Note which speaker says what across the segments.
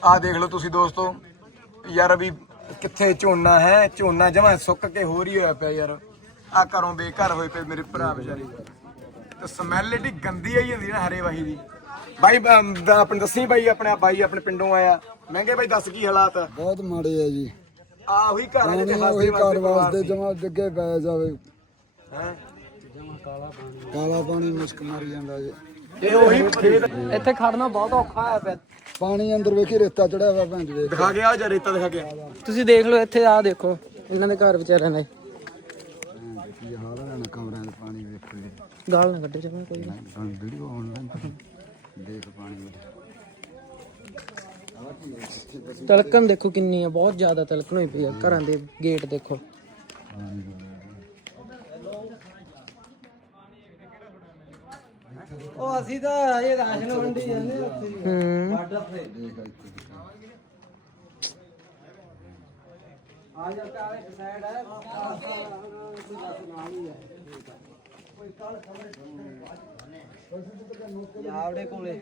Speaker 1: ਆ ਦੇਖ ਲਓ ਤੁਸੀਂ ਦੋਸਤੋ ਯਾਰ ਵੀ ਕਿੱਥੇ ਝੋਨਾ ਹੈ, ਝੋਨਾ ਜਮਾਂ ਸੁੱਕ ਕੇ ਹੋਰ ਹੀ ਹੋਇਆ ਪਿਆ ਯਾਰ। ਆ ਘਰੋਂ ਬੇਘਰ ਹੋਏ ਪਏ ਮੇਰੇ ਭਰਾ ਵਿਚਾਰੇ, ਤੇ ਸਮੈਲ ਏਡੀ ਗੰਦੀ ਆਈ ਜਾਂਦੀ ਨਾ ਹਰੇ ਵਾਹੀ ਦੀ। ਬਾਈ ਆਪਣੇ ਦੱਸੀ ਬਾਈ, ਆਪਣੇ ਪਿੰਡੋਂ ਆਇਆ। ਮਹਿੰਗੇ ਬਾਈ ਦੱਸ ਕੀ ਹਾਲਾਤ?
Speaker 2: ਬਹੁਤ ਮਾੜੇ ਆ ਜੀ।
Speaker 1: ਆ ਉਹੀ ਘਰ ਆ ਜਿਹੜੇ
Speaker 2: ਉਹੀ ਘਰ ਵਾਸਤੇ ਜਮਾ ਡਿੱਗੇ ਪੈ ਜਾਵੇ
Speaker 1: ਹੈ।
Speaker 2: ਕਾਲਾ ਪਾਣੀ ਮੁਸ਼ਕ ਮਾਰੀ ਜਾਂਦਾ ਜੀ।
Speaker 1: ਇਹ ਉਹੀ
Speaker 3: ਇੱਥੇ ਖੜਨਾ ਬਹੁਤ ਔਖਾ ਹੋਇਆ ਪਿਆ।
Speaker 2: ਪਾਣੀ ਅੰਦਰ ਵੇਖੀ ਰੇਤਾ ਚੜਿਆ ਵਾ ਭੈਣ ਜੀ।
Speaker 1: ਦਿਖਾ ਗਿਆ ਜਾਂ ਰੇਤਾ ਦਿਖਾ ਗਿਆ।
Speaker 3: ਤੁਸੀਂ ਦੇਖ ਲਓ ਇੱਥੇ, ਆਹ ਦੇਖੋ ਇਹਨਾਂ ਦੇ ਘਰ ਵਿਚਾਰਿਆਂ ਦੇ
Speaker 2: ਕੀ ਹਾਲ ਹੈ ਨਾ, ਕਮਰਿਆਂ 'ਚ ਪਾਣੀ ਵੇਖੋ।
Speaker 3: ਗਾਲ ਨਾ ਕੱਢੋ ਜਮਾ ਕੋਈ ਨਾ।
Speaker 2: ਵੀਡੀਓ ਆਨਲਾਈਨ ਦੇਖ ਪਾਣੀ
Speaker 3: ਤਲਕਣ ਦੇਖੋ ਕਿੰਨੀ ਆ, ਬਹੁਤ ਜ਼ਿਆਦਾ ਤਲਕਣ ਹੋਈ ਪਈ ਆ। ਘਰਾਂ ਦੇ ਗੇਟ ਦੇਖੋ। ਉਹ ਅਸੀਂ ਤਾਂ ਇਹ ਰਾਸ਼ਨ ਵੰਡੀ ਜਾਂਦੇ ਉੱਥੇ ਬਾਰਡਰ ਤੇ। ਆ ਜਾ ਕੇ ਇੱਕ ਸਾਈਡ ਹੈ ਯਾਵੜੇ ਕੋਲੇ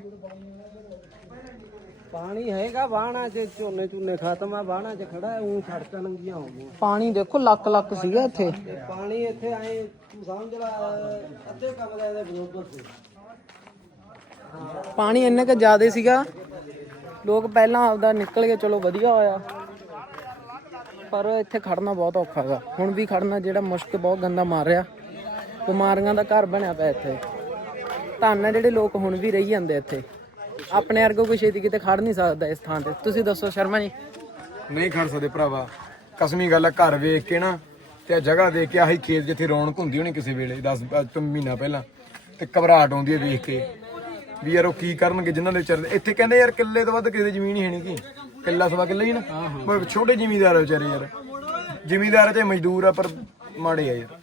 Speaker 3: ਪਾਣੀ ਹੈਗਾ। ਬਾਣਾ ਚ ਝੋਨੇ ਝੂਨੇ ਖਤਮ ਆ, ਬਾਣਾ ਚ ਖੜਾ ਉਹ ਸੜਕਾਂ ਨੰਗੀਆਂ ਹੋ ਗਈਆਂ। ਪਾਣੀ ਦੇਖੋ ਲੱਕ ਲੱਕ ਸੀਗਾ ਇੱਥੇ। ਪਾਣੀ ਇੱਥੇ ਆਏ ਤੂੰ ਸਮਝ ਲੈ ਅੱਧੇ ਕਮਰੇ ਦੇ ਬਰੋਬਰ ਸੀ ਪਾਣੀ। ਇੰਨੇ ਕ ਜ਼ਿਆਦੇ ਸੀਗਾ, ਲੋਕ ਪਹਿਲਾਂ ਆਪਦਾ ਨਿਕਲ ਗਏ, ਚਲੋ ਵਧੀਆ ਹੋਇਆ। ਪਰ ਇੱਥੇ ਖੜਨਾ ਬਹੁਤ ਔਖਾ ਹੈਗਾ ਹੁਣ ਵੀ ਖੜਨਾ, ਜਿਹੜਾ ਮੁਸ਼ਕ ਬਹੁਤ ਗੰਦਾ ਮਾਰ ਰਿਹਾ। ਬਿਮਾਰੀਆਂ ਦਾ ਘਰ ਬਣਿਆ ਪਿਆ ਇੱਥੇ। ਧੰਨ ਹੈ ਜਿਹੜੇ ਲੋਕ ਹੁਣ ਵੀ ਰਹੀ ਜਾਂਦੇ ਇੱਥੇ। ਆਪਣੇ ਵਰਗੋ ਕੋਈ ਛੇਤੀ ਕਿਤੇ ਖੜ ਨਹੀਂ ਸਕਦਾ ਇਸ ਥਾਂ ਤੇ। ਤੁਸੀਂ ਦੱਸੋ ਸ਼ਰਮਾ ਜੀ?
Speaker 1: ਨਹੀਂ ਖੜ ਸਕਦੇ ਭਰਾਵਾ, ਕਸਮੀ ਗੱਲ ਆ। ਘਰ ਵੇਖ ਕੇ ਨਾ ਤੇ ਆ ਜਗ੍ਹਾ ਦੇਖ ਕੇ, ਆਹੀ ਖੇਤ ਜਿੱਥੇ ਰੌਣਕ ਹੁੰਦੀ ਹੋਣੀ ਕਿਸੇ ਵੇਲੇ 10 ਮਹੀਨਾ ਪਹਿਲਾਂ, ਤੇ ਘਬਰਾਹਟ ਆਉਂਦੀ ਹੈ ਵੇਖ ਕੇ ਵੀ ਯਾਰ ਉਹ ਕੀ ਕਰਨਗੇ ਜਿਨ੍ਹਾਂ ਦੇ ਵਿਚਾਰੇ ਇੱਥੇ। ਕਹਿੰਦੇ ਯਾਰ ਕਿੱਲੇ ਤੋਂ ਵੱਧ ਕਿਸੇ ਦੀ ਜ਼ਮੀਨ ਹੀ ਹੈ ਨਹੀਂ ਕੀ, ਕਿੱਲਾ ਸਵਾ ਕਿੱਲਾ ਹੀ ਨਾ। ਛੋਟੇ ਜ਼ਿਮੀਂਦਾਰ ਆ ਵਿਚਾਰੇ ਯਾਰ, ਜ਼ਿਮੀਂਦਾਰ ਤੇ ਮਜ਼ਦੂਰ ਆ ਪਰ ਮਾੜੇ ਆ ਯਾਰ।